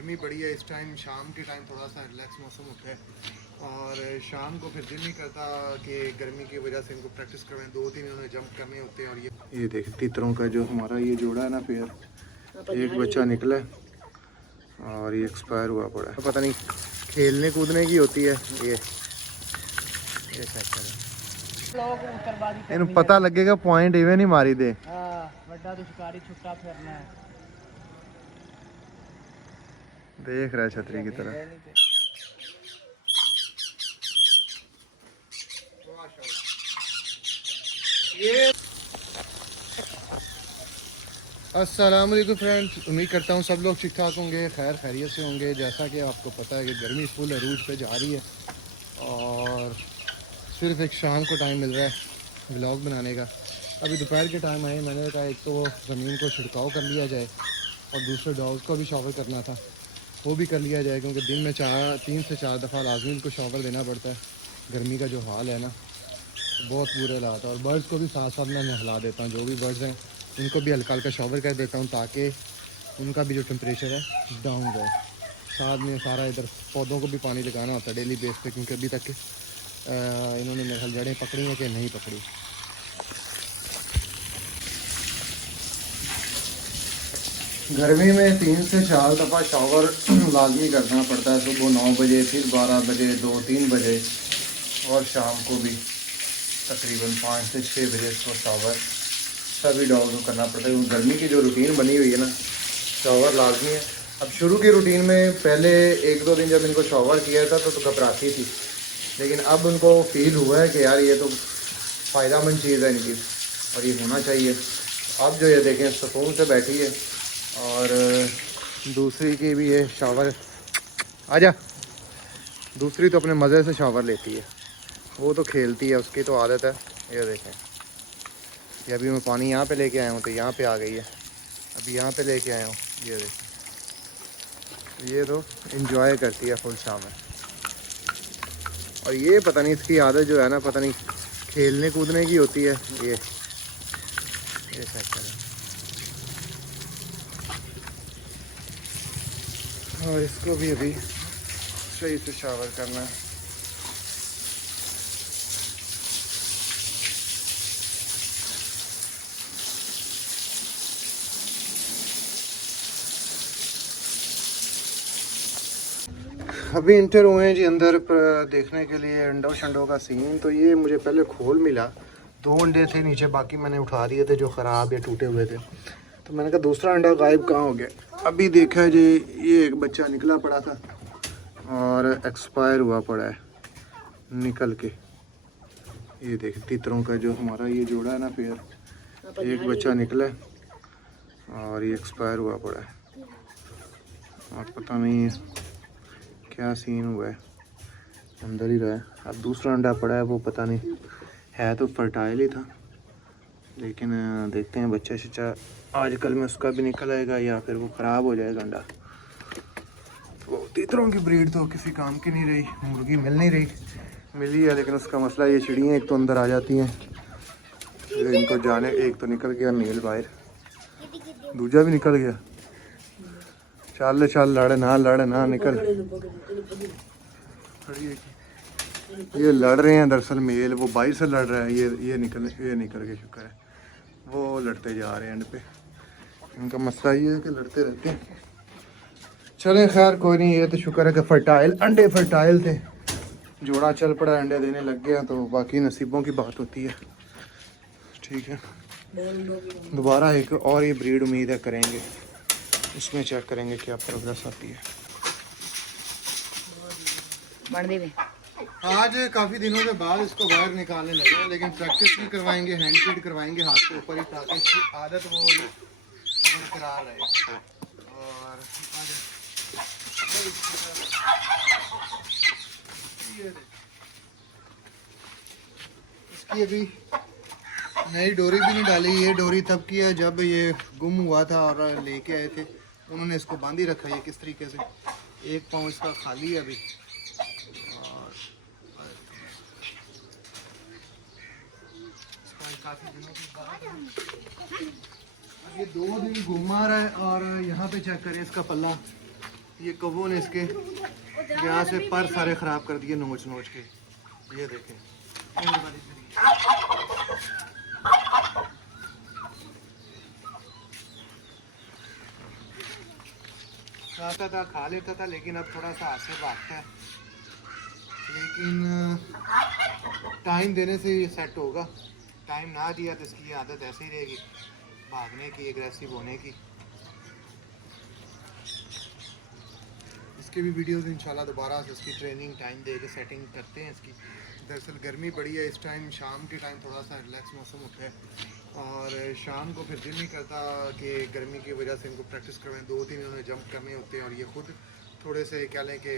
गर्मी पड़ी है इस टाइम, शाम के टाइम थोड़ा सा रिलैक्स मौसम होता है और शाम को फिर दिल नहीं करता कि गर्मी की वजह से इनको प्रैक्टिस करवाएं। 2-3 इन्होंने जंप करने होते हैं। और ये देखें तितरों का जो हमारा ये जोड़ा है ना पेयर, एक बच्चा निकला है और ये एक्सपायर हुआ पड़ा है। पता नहीं खेलने कूदने की होती है ये चेक करें, इन पता लगेगा पॉइंट इवन ही मारी दे। देख रहा है छतरी की तरह। अस्सलाम वालेकुम फ्रेंड्स, उम्मीद करता हूँ सब लोग ठीक ठाक होंगे, खैर खैरियत से होंगे। जैसा कि आपको पता है कि गर्मी फुल अरूज पे जा रही है और सिर्फ एक शाम को टाइम मिल रहा है व्लॉग बनाने का। अभी दोपहर के टाइम आए, मैंने कहा एक तो ज़मीन को छिड़काव कर लिया जाए और दूसरे डॉग्स को भी शॉवर करना था, वो भी कर लिया जाए, क्योंकि दिन में 3 से 4 दफ़ा लाजमी इनको शॉवर देना पड़ता है। गर्मी का जो हाल है ना बहुत बुरे हालात है। और बर्ड्स को भी साथ साथ मैं नहला देता हूँ, जो भी बर्ड्स हैं उनको भी हल्का हल्का शॉवर कर देता हूँ ताकि उनका भी जो टेम्परेचर है डाउन जाए। साथ में सारा इधर पौधों को भी पानी लगाना होता है डेली बेस पे, क्योंकि अभी तक इन्होंने मेरे ख्याल जड़ें पकड़ी हैं कि नहीं पकड़ी। गर्मी में 3 से 4 दफ़ा शॉवर लाजमी करना पड़ता है, सुबह 9 बजे, फिर 12 बजे, 2-3 बजे और शाम को भी तकरीबन 5 से 6 बजे इसको शॉवर सभी डॉग्स को करना पड़ता है। गर्मी की जो रूटीन बनी हुई है ना, शॉवर लाजमी है। अब शुरू की रूटीन में पहले 1-2 दिन जब इनको शॉवर किया था तो घबराती थी, लेकिन अब उनको फील हुआ है कि यार ये तो फ़ायदेमंद चीज़ है इनकी और ये होना चाहिए। अब जो ये देखें सुकून से बैठी है और दूसरी की भी ये शावर आजा, दूसरी तो अपने मज़े से शावर लेती है, वो तो खेलती है, उसकी तो आदत है। ये देखें, ये अभी मैं पानी यहाँ पे लेके आया हूँ तो यहाँ पे आ गई है, अभी यहाँ पे लेके आया हूँ। ये देखें, ये तो इंजॉय करती है फुल शाम में। और ये पता नहीं इसकी आदत जो है ना, पता नहीं खेलने कूदने की होती है। ये चेक करें, और इसको भी अभी सही से शावर करना है। अभी इंटर हुए हैं जी अंदर देखने के लिए अंडों शंडों का सीन। तो ये मुझे पहले खोल मिला, 2 अंडे थे नीचे, बाकी मैंने उठा दिए थे जो ख़राब या टूटे हुए थे। तो मैंने कहा दूसरा अंडा गायब कहाँ हो गया। अभी देखा जी ये एक बच्चा निकला पड़ा था और एक्सपायर हुआ पड़ा है निकल के। ये देख तितरों का जो हमारा ये जोड़ा है ना पेयर, एक बच्चा निकला है और ये एक्सपायर हुआ पड़ा है और पता नहीं क्या सीन हुआ है, अंदर ही रहा है। अब दूसरा अंडा पड़ा है, वो पता नहीं है तो फर्टाइल ही था, लेकिन देखते हैं बच्चा शच्चा आजकल में उसका भी निकल आएगा या फिर वो ख़राब हो जाएगा अंडा। तो तीतरों की ब्रीड तो किसी काम की नहीं रही, मुर्गी मिल नहीं रही, मिली है लेकिन उसका मसला ये चिड़ियाँ एक तो अंदर आ जाती हैं, फिर इनको जाने, एक तो निकल गया मेल बाहर, दूजा भी निकल गया। चल चल लड़ ना निकल। ये लड़ रहे हैं दरअसल मेल, वो बाहर से लड़ रहा है, ये निकल के शुक्र है, वो लड़ते जा रहे हैं एंड पे। इनका मसला ये है कि लड़ते रहते हैं। चलें खैर कोई नहीं, ये तो शुक्र है कि फर्टाइल अंडे फर्टाइल थे, जोड़ा चल पड़ा, अंडे देने लग गया, तो बाकी नसीबों की बात होती है। ठीक है, दोबारा एक और ये ब्रीड उम्मीद है करेंगे, इसमें चेक करेंगे क्या प्रोग्रेस आती है। आज काफ़ी दिनों के बाद इसको बाहर निकालने लगे, लेकिन प्रैक्टिस भी करवाएंगे, हैंड फीड करवाएंगे हाथ के ऊपर ही, ताकि इसकी आदत वो बरकरार रहे। और इसकी अभी नई डोरी भी नहीं डाली, ये डोरी तब की है जब ये गुम हुआ था और लेके आए थे, उन्होंने इसको बांध ही रखा है किस तरीके से। एक पाँव इसका खाली है अभी, और काफ़ी दिनों के बाद ये 2 दिन घुमा रहा है। और यहाँ पे चेक करें इसका पल्ला, ये कौवों ने इसके यहाँ से पर सारे ख़राब कर दिए नोच नोच के। ये देखें खाता था, खा लेता था, लेकिन अब थोड़ा सा हाथ से भागता है। लेकिन टाइम देने से ये सेट होगा। टाइम ना दिया तो इसकी आदत ऐसे ही रहेगी, भागने की, एग्रेसिव होने की। इसके भी वीडियोस इंशाल्लाह दोबारा से इसकी ट्रेनिंग टाइम दे के सेटिंग करते हैं इसकी। दरअसल गर्मी बड़ी है इस टाइम, शाम के टाइम थोड़ा सा रिलैक्स मौसम होता है और शाम को फिर दिल नहीं करता कि गर्मी की वजह से इनको प्रैक्टिस करवाएं। 2-3 इन्होंने जंप करने होते हैं और ये खुद थोड़े से कह लें कि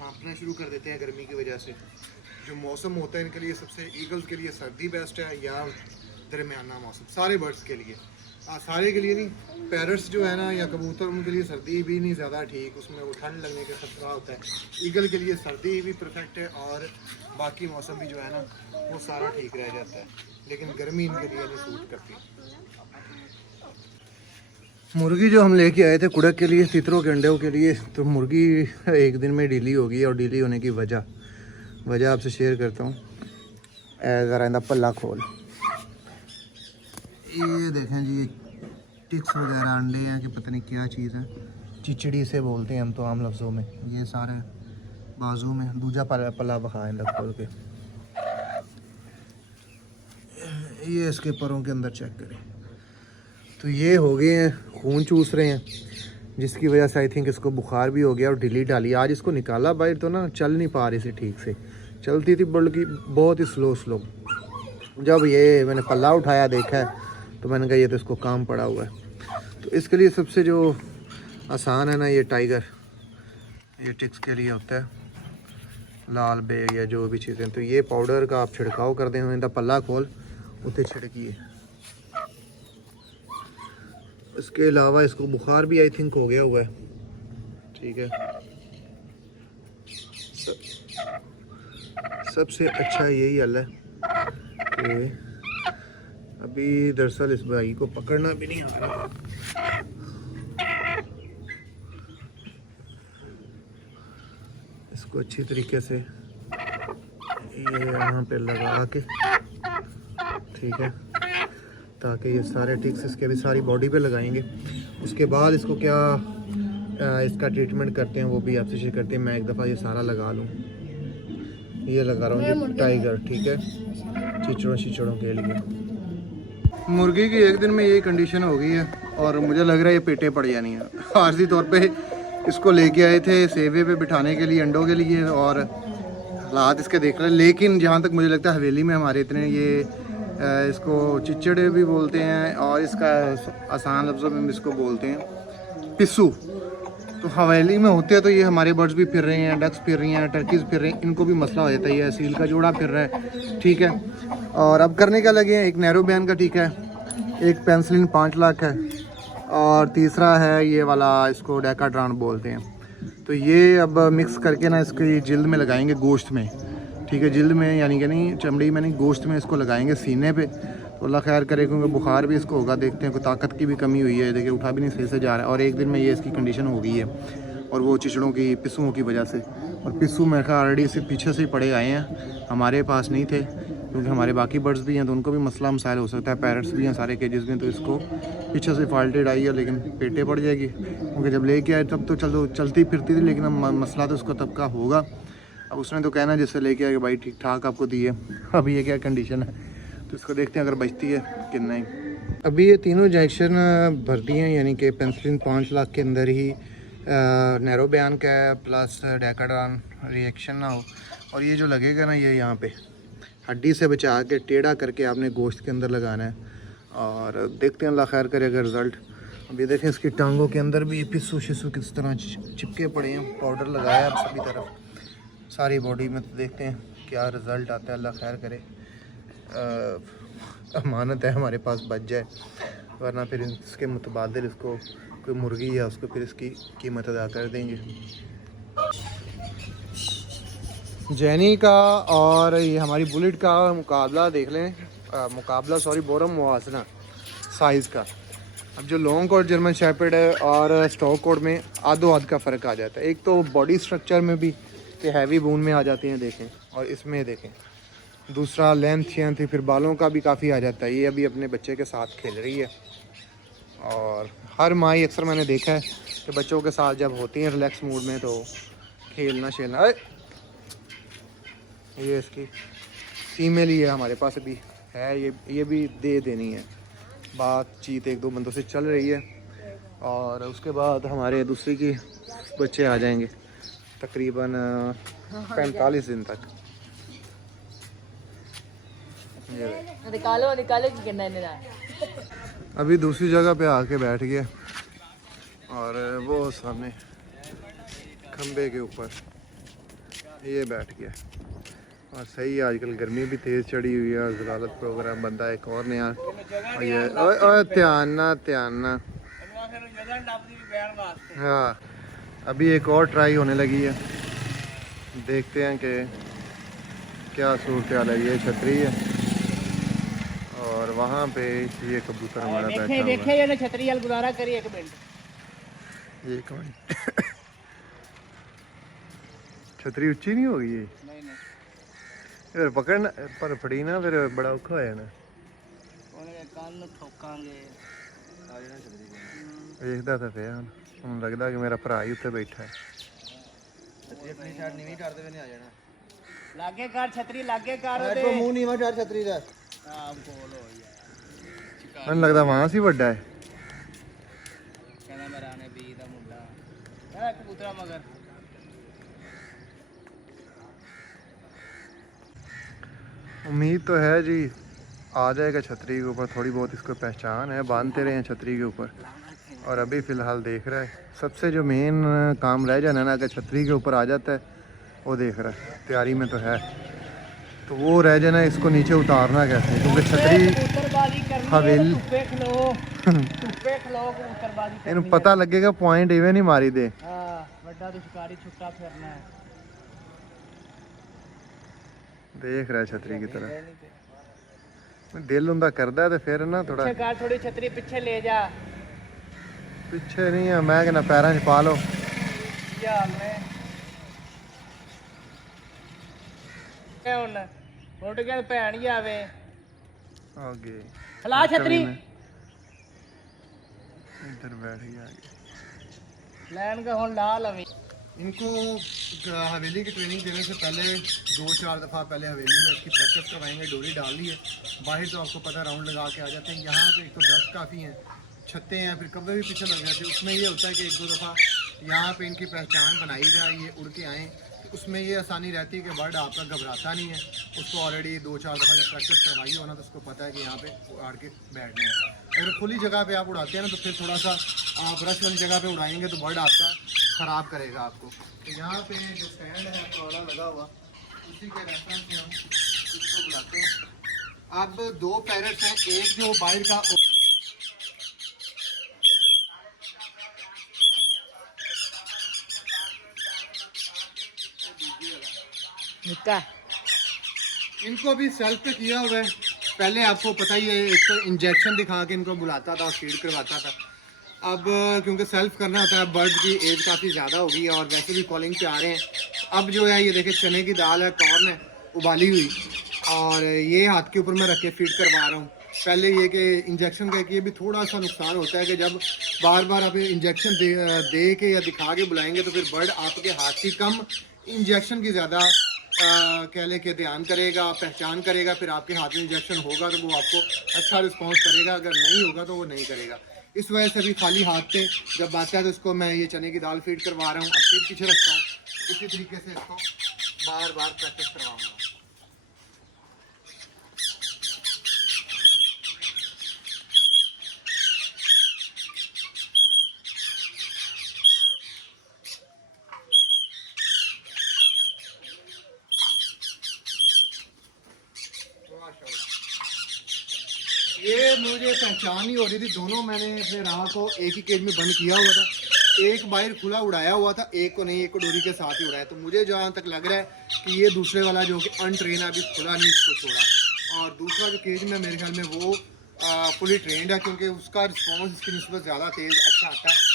हाँफना शुरू कर देते हैं गर्मी की वजह से। जो मौसम होता है इनके लिए सबसे, ईगल्स के लिए सर्दी बेस्ट है या दरमियाना मौसम, सारे बर्ड्स के लिए, सारे के लिए नहीं। पैरट्स जो है ना या कबूतर, उनके लिए सर्दी भी नहीं ज़्यादा ठीक, उसमें वो ठंड लगने का खतरा होता है। ईगल के लिए सर्दी भी परफेक्ट है और बाकी मौसम भी जो है ना वो सारा ठीक रह जाता है, लेकिन गर्मी इनके लिए नहीं सूट करती। मुर्गी जो हम लेके आए थे कुड़क के लिए, तीतरों के अंडों के लिए, तो मुर्गी एक दिन में डीली हो गई और डीली होने की वजह आपसे शेयर करता हूँ। ज़रा इंदा पल्ला खोल, ये देखें जी, टिक्स वगैरह अंडे हैं कि पता नहीं क्या चीज़ है, चिचड़ी से बोलते हैं हम तो आम लफ्ज़ों में। ये सारे बाजू में, दूजा पल्ला बखा इंदा खोल के, ये इसके परों के अंदर चेक करें तो ये हो गए हैं, खून चूस रहे हैं, जिसकी वजह से आई थिंक इसको बुखार भी हो गया और ढीली डाली। आज इसको निकाला बाहर तो ना चल नहीं पा रही थी ठीक से, चलती थी बल्कि बहुत ही स्लो। जब ये मैंने पल्ला उठाया देखा है तो मैंने कहा ये तो इसको काम पड़ा हुआ है। तो इसके लिए सबसे जो आसान है ना, ये टाइगर, ये टिक्स के लिए होता है, लाल बेग या जो भी चीज़ें। तो ये पाउडर का आप छिड़काव कर दें, इनका पल्ला खोल उसे छिड़किए। इसके अलावा इसको बुखार भी आई थिंक हो गया हुआ है, ठीक है। सबसे अच्छा यही हल है कि अभी दरअसल इस भाई को पकड़ना भी नहीं आ रहा। इसको अच्छी तरीके से ये यहाँ पे लगा के, ठीक है, ताकि ये सारे टिक्स इसके भी सारी बॉडी पे लगाएंगे। उसके बाद इसको क्या इसका ट्रीटमेंट करते हैं वो भी आपसे शेयर करते हैं। मैं एक दफ़ा ये सारा लगा लूँ, ये लगा रहा हूँ ये टाइगर, ठीक है, चिचड़ों के लिए। मुर्गी की एक दिन में यही कंडीशन हो गई है और मुझे लग रहा है ये पेटे पड़ जानी है। आर्जी तौर पे इसको लेके आए थे सेवे पे बिठाने के लिए, अंडों के लिए, और हालात इसके देख रहे हैं। लेकिन जहाँ तक मुझे लगता है हवेली में हमारे इतने ये इसको चिचड़े भी बोलते हैं और इसका आसान लफ्ज़ों में इसको बोलते हैं पिस्सू। तो हवेली में होते हैं तो ये हमारे बर्ड्स भी फिर रहे हैं, डक्स फिर रही हैं, टर्कीज़ फिर रहे हैं, इनको भी मसला हो जाता है। ये सील का जोड़ा फिर रहा है, ठीक है। और अब करने का लगे हैं, एक नैरो बैन का, ठीक है, एक पेंसिलिन 5 लाख है और तीसरा है ये वाला, इसको डेकाड्रॉन बोलते हैं। तो ये अब मिक्स करके ना इसकी जिल्द में लगाएंगे, गोश्त में, ठीक है, जिल्द में यानी कि नहीं चमड़ी में नहीं, गोश्त में इसको लगाएंगे सीने पे। तो अल्लाह खैर करे, क्योंकि बुखार भी इसको होगा, देखते हैं, कोई ताकत की भी कमी हुई है, देखिए उठा भी नहीं सही से जा रहा है और एक दिन में ये इसकी कंडीशन हो गई है और वो चिचड़ों की, पिस्सुओं की वजह से। और पिस्सू मेरे ख्याल ऑलरेडी इससे पीछे से ही पड़े आए हैं, हमारे पास नहीं थे क्योंकि हमारे बाकी बर्ड्स भी हैं तो उनको भी मसला मसाइल हो सकता है, पैरट्स भी हैं सारे केजेस में। तो इसको पीछे से फॉल्टेड आई है, लेकिन पेटे पड़ जाएगी क्योंकि जब लेके आए तब तो चलती फिरती थी, लेकिन अब मसला तो उसको तब का होगा। अब उसने तो कहना जिससे लेके आए भाई ठीक ठाक आपको दी है, अभी ये क्या कंडीशन है, तो इसको देखते हैं अगर बचती है कि नहीं। अभी ये तीनों इंजेक्शन भर दिए हैं, यानी कि पेंसिलिन 5 लाख के अंदर ही नैरो बयान का है प्लस डेकाड्रॉन, रिएक्शन ना हो। और ये जो लगेगा ना, ये यहाँ पे हड्डी से बचा के टेढ़ा करके आपने गोश्त के अंदर लगाना है और देखते हैं अल्लाह खैर करे अगर रिज़ल्ट। अभी देखें इसकी टांगों के अंदर भी पिस्सू शिस्सू किस तरह चिपके पड़े हैं, पाउडर लगाया आप सभी तरफ सारी बॉडी में। तो देखते हैं क्या रिज़ल्ट आता है, अल्लाह खैर करे। अमानत है हमारे पास बच जाए, वरना फिर इसके मुतबादिल इसको कोई मुर्गी या उसको फिर इसकी कीमत अदा कर देंगे। जैनी का और ये हमारी बुलेट का मुकाबला देख लें, मुकाबला सॉरी बोरम मुआसना साइज़ का। अब जो लॉन्ग कोट जर्मन शेपर्ड है और स्टॉक कोट में आधो आध का फ़र्क आ जाता है। एक तो बॉडी स्ट्रक्चर में भी कि हैवी बोन में आ जाती हैं देखें, और इसमें देखें। दूसरा लेंथ थी, फिर बालों का भी काफ़ी आ जाता है। ये अभी अपने बच्चे के साथ खेल रही है, और हर माँ ही अक्सर मैंने देखा है कि बच्चों के साथ जब होती हैं रिलैक्स मूड में तो खेलना शेलना। ये इसकी फीमेल ही है, हमारे पास अभी है। ये भी दे देनी है। बातचीत एक दो बंदों से चल रही है, और उसके बाद हमारे दूसरे के बच्चे आ जाएंगे तकरीबन 45 दिन तक। निकालो निकालो की करना है। अभी दूसरी जगह पे आके बैठ गया, और वो सामने खंबे के ऊपर ये बैठ गया। और सही है, आजकल गर्मी भी तेज़ चढ़ी हुई है, और ज़लालत प्रोग्राम बनता है एक और नया। और ये ध्यान ना हाँ, अभी एक और ट्राई होने लगी है। देखते हैं कि क्या सूरत हाल है। ये छतरी है, और वहाँ पे ये कबूतर हमारा बैठा हुआ है। देखे ये छतरी वाल गुजारा करी एक मिनट। एक मिनट छतरी उच्ची नहीं होगी ये? फिर पकड़ना पर फड़ी ना, फिर बड़ा औखा है ना। देखदा था फिर ਹੁਣ लगदा कि मेरा भरा ही उत्ते बैठा है। अपनी साइड नीवी कर देवे ने आ जाना। लागे कर छतरी लागे कर तो मुंह नीवा कर छतरी दा। हां बोल हो यार। मैंने लगदा वहां से बड़ा है। कहना मेरा ने बी दा मुंडा है कबूतरा मगर। उम्मीद तो है जी आ जाएगा छतरी के ऊपर। थोड़ी बहुत इसको पहचान है, बांधते रहे हैं छतरी के ऊपर। और अभी फ़िलहाल देख रहा है। सबसे जो मेन काम रह जाना ना, अगर छतरी के ऊपर आ जाता है वो देख रहा है। तैयारी में तो है, तो वो रह जाना इसको नीचे उतारना कैसे, क्योंकि छतरी हवेली इन पता लगेगा पॉइंट इवन ही मारी दे। देख रहा है छतरी की तरफ, दिल उनका करदा है तो फिर ना थोड़ा थोड़ी छतरी पीछे ले जा। पीछे नहीं है, मैं कहना पैरों च पा लो। ਹੁਣ ਉੱਡ ਗਿਆ ਭੈਣ ਹੀ ਆਵੇ आगे ਹਲਾ ਛਤਰੀ इधर बैठ गया आगे। ਲੈਣ ਕੇ ਹੁਣ ਲਾ ਲਵੀਂ। इनको हवेली की ट्रेनिंग देने से पहले 2-4 दफ़ा पहले हवेली में इसकी प्रैक्टिस करवाएंगे। डोरी डाल ली है, बाहर तो आपको पता राउंड लगा के आ जाते हैं। यहाँ पे एक तो दस्त काफ़ी हैं, छत्ते हैं, फिर कब्जे भी पीछे लग जाते हैं। उसमें ये होता है कि 1-2 दफ़ा यहाँ पे इनकी पहचान बनाई जाए, ये उड़ के आएँ। तो उसमें ये आसानी रहती है कि बर्ड आपका घबराता नहीं है। उसको ऑलरेडी 2-4 दफ़ा जब प्रैक्टिस करवाई हो ना, तो उसको पता है कि यहाँ पे आड़ के बैठना है। अगर खुली जगह पे आप उड़ाते हैं ना, तो फिर थोड़ा सा आप रश वाली जगह पे उड़ाएंगे तो बर्ड आपका ख़राब करेगा आपको। तो यहाँ पे जो स्टैंड है पुराना लगा हुआ, उसी के रेफरेंस से हम इसको बुलाते हैं। अब 2 पैरेट्स हैं, एक जो बाहर का निक्का इनको भी सेल्फ पे किया हुआ है। पहले आपको पता ही है, एक तो इंजेक्शन दिखा के इनको बुलाता था और फीड करवाता था। अब क्योंकि सेल्फ करना होता है, बर्ड की एज काफ़ी ज़्यादा होगी और वैसे भी कॉलिंग पे आ रहे हैं। अब जो है ये देखे चने की दाल है, कॉर्न है उबाली हुई, और ये हाथ के ऊपर मैं रख के फीड करवा रहा हूँ। पहले ये कि इंजेक्शन का ये भी थोड़ा सा नुकसान होता है कि जब बार बार आप इंजेक्शन दे के या दिखा के बुलाएंगे तो फिर बर्ड आपके हाथ की कम इंजेक्शन की ज़्यादा कह लें कि ध्यान करेगा, पहचान करेगा। फिर आपके हाथ में इंजेक्शन होगा तो वो आपको अच्छा रिस्पॉन्स करेगा, अगर नहीं होगा तो वो नहीं करेगा। इस वजह से भी खाली हाथ पे जब आता है तो इसको मैं ये चने की दाल फीड करवा रहा हूँ, अब फिर पीछे रखता हूँ। इसी तरीके से इसको बार बार प्रैक्टिस करवाऊँगा। ये मुझे पहचान नहीं हो रही थी। दोनों मैंने अपने राह को एक ही केज में बंद किया हुआ था। एक बाहर खुला उड़ाया हुआ था, एक को नहीं, एक को डोरी के साथ ही उड़ाया। तो मुझे जहाँ तक लग रहा है कि ये दूसरे वाला जो कि अनट्रेन है, अभी खुला नहीं, इसको छोड़ा। और दूसरा जो केज में मेरे ख्याल में वो फुली ट्रेंड है, क्योंकि उसका रिस्पॉन्स इसकी निस्बत ज़्यादा तेज़ अच्छा आता है।